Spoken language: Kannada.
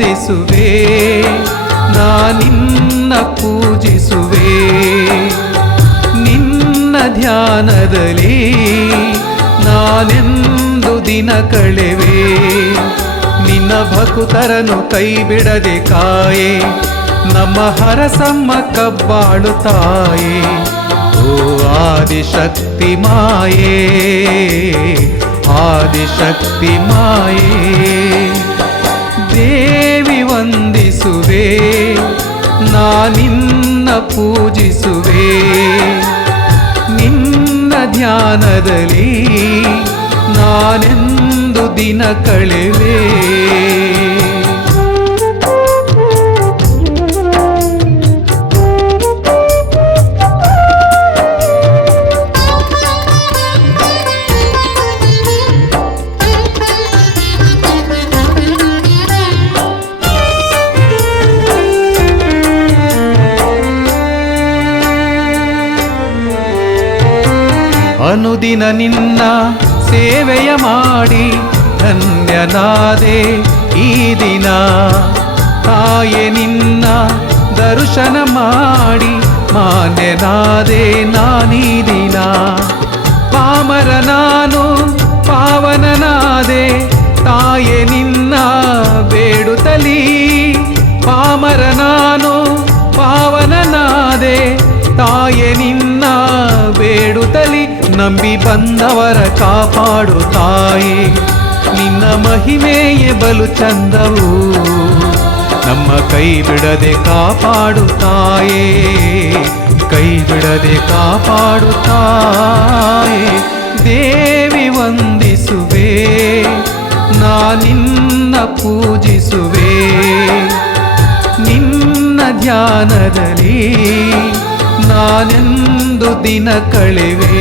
ವಂದಿಸುವೆ, ನಿನ್ನ ಪೂಜಿಸುವೆ. ನಿನ್ನ ಧ್ಯಾನದಲ್ಲಿ ನಾನೆಂದು ದಿನ ಕಳೆವೆ. ನಿನ್ನ ಭಕ್ತರನ್ನು ಕೈ ಬಿಡದೆ ಕಾಯೆ, ನಮ್ಮ ಹರಸಮ್ಮ ಕಬ್ಬಾಳು ತಾಯೇ. ಓ ಆದಿಶಕ್ತಿ ಮಾಯೇ, ಆದಿಶಕ್ತಿ ಮಾಯೇ. ದೇವಿ ವಂದಿಸುವೆ, ನಿನ್ನ ಪೂಜಿಸುವೆ. ನಿನ್ನ ಧ್ಯಾನದಲ್ಲಿ ನಾನೆಂದು ದಿನ ಕಳೆವೆ. ಅನುದಿನ ನಿನ್ನ ಸೇವೆಯ ಮಾಡಿ ಧನ್ಯನಾದೆ ಈ ದಿನ. ತಾಯೆ ನಿನ್ನ ದರ್ಶನ ಮಾಡಿ ಮಾನ್ಯನಾದೆ ನಾನೀ ದಿನ. ಪಾಮರ ನಾನು ಪಾವನನಾದೆ, ತಾಯೆ ನಿನ್ನ ಬೇಡುತ್ತಲೀ. ಪಾಮರ ನಾನು ಪಾವನನಾದೆ, ತಾಯೆ ನಿನ್ನ ಬೇಡುತ್ತಲಿ. ನಂಬಿ ಬಂದವರ ಕಾಪಾಡು ತಾಯೇ, ನಿನ್ನ ಮಹಿಮೆಯೇ ಬಲು ಚಂದವು. ನಮ್ಮ ಕೈ ಬಿಡದೆ ಕಾಪಾಡು ತಾಯೇ, ಕೈ ಬಿಡದೆ ಕಾಪಾಡು ತಾಯೇ. ದೇವಿ ವಂದಿಸುವೆ, ನಿನ್ನ ಪೂಜಿಸುವೆ. ನಿನ್ನ ಧ್ಯಾನದಲ್ಲಿ ನಾನೆಂದು ದಿನ ಕಳೆವೆ.